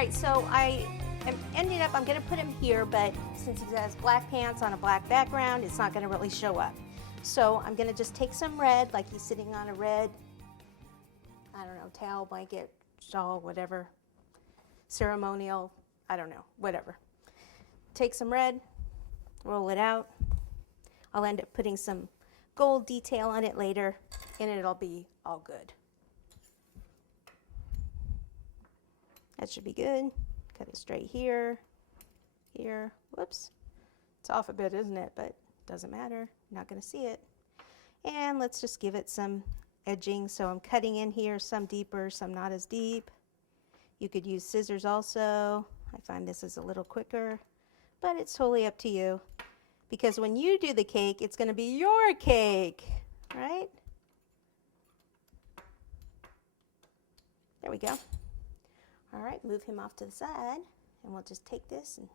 right, so I'm going to put him here, but since he has black pants on a black background, it's not going to really show up. So I'm going to just take some red, like he's sitting on a red, I don't know, towel, blanket, shawl, whatever, ceremonial, I don't know, whatever. Take some red, roll it out. I'll end up putting some gold detail on it later, and it'll be all good. That should be good. Cut it straight here, here, whoops. It's off a bit, isn't it? But doesn't matter, you're not gonna see it. And let's just give it some edging. So I'm cutting in here, some deeper, some not as deep. You could use scissors also. I find this is a little quicker, but it's totally up to you. Because when you do the cake, it's gonna be your cake, right? There we go. All right, move him off to the side, and we'll just take this and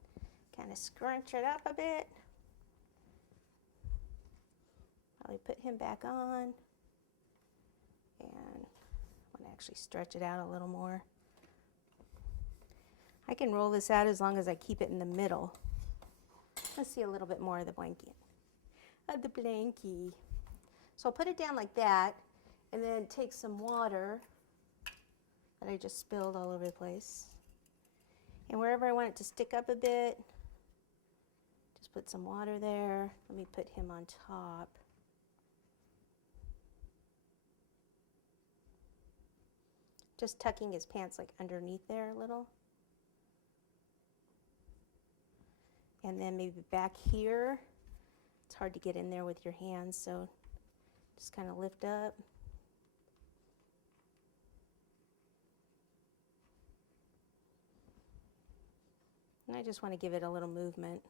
kind of scrunch it up a bit. Probably put him back on, and I want to actually stretch it out a little more. I can roll this out as long as I keep it in the middle. Let's see a little bit more of the blanket. The blankie. So I'll put it down like that, and then take some water that I just spilled all over the place. And wherever I want it to stick up a bit, just put some water there. Let me put him on top. Just tucking his pants like underneath there a little. And then maybe back here. It's hard to get in there with your hands, so just kind of lift up. And I just want to give it a little movement.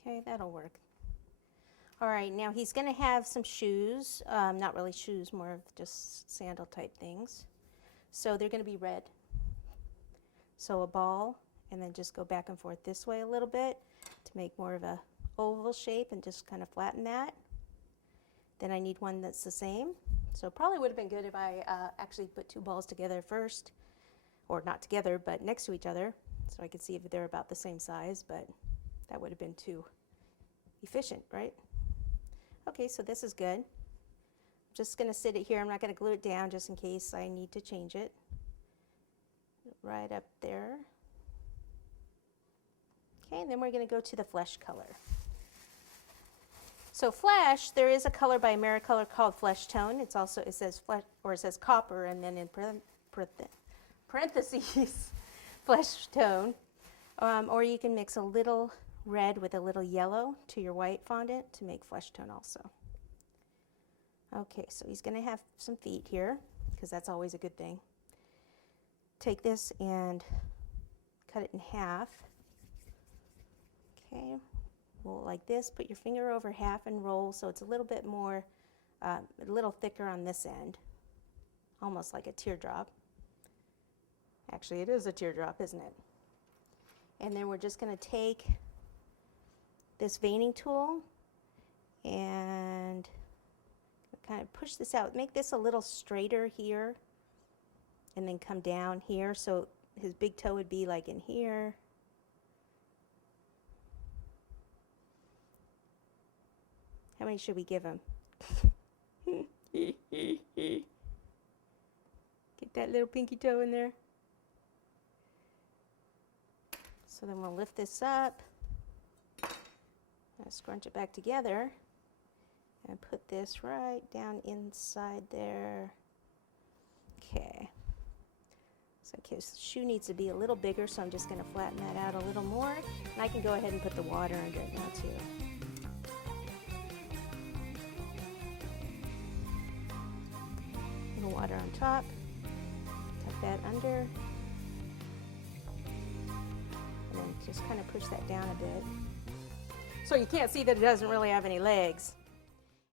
Okay, that'll work. All right, now he's going to have some shoes, not really shoes, more of just sandal type things. So they're going to be red. So a ball, and then just go back and forth this way a little bit to make more of a oval shape and just kind of flatten that. Then I need one that's the same. So probably would have been good if I actually put two balls together first, or not together, but next to each other, so I could see if they're about the same size, but that would have been too efficient, right? Okay, so this is good. I'm just gonna sit it here. I'm not gonna glue it down just in case I need to change it. Right up there. Okay, and then we're gonna go to the flesh color. So flesh, there is a color by AmeriColor called Flesh Tone. It's also, it says flesh, or it says copper, and then in parentheses, Flesh Tone. Or you can mix a little red with a little yellow to your white fondant to make Flesh Tone also. Okay, so he's gonna have some feet here, because that's always a good thing. Take this and cut it in half. Okay. Like this, put your finger over half and roll so it's a little bit more, a little thicker on this end, almost like a teardrop. Actually, it is a teardrop, isn't it? And then we're just going to take this veining tool and kind of push this out. Make this a little straighter here, and then come down here. So his big toe would be like in here. How many should we give him? Get that little pinky toe in there. So then we'll lift this up, scrunch it back together, and put this right down inside there. Okay. So his shoe needs to be a little bigger, so I'm just going to flatten that out a little more. And I can go ahead and put the water under it now too. Water on top, tuck that under, and then just kind of push that down a bit. So you can't see that it doesn't really have any legs.